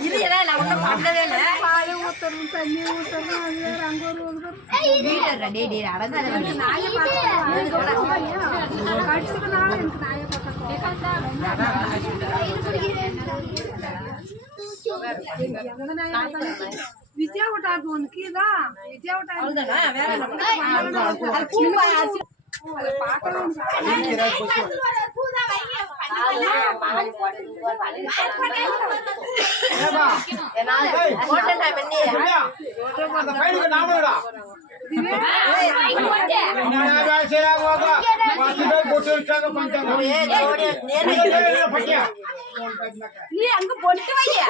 இது எல்லாம் நான் ஒன்றும் பண்ணவே இல்லை. பால் ஊற்றணும், தண்ணி ஊற்றணும், அது வேறு அங்கே ஒரு அடங்காத நாயை கடிச்சதுனால எனக்கு நாயை பக்கம் விஜயா விட்டாது ஒன்று கீழா விஜயா விட்டாது வேற நீ அங்க பொட்டு வைய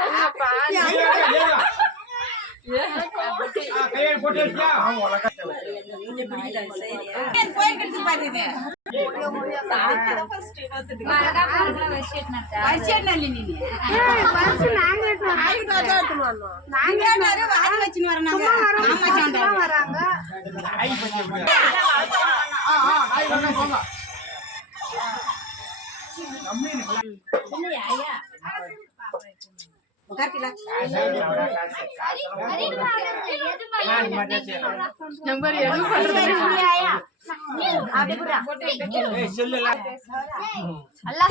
Allah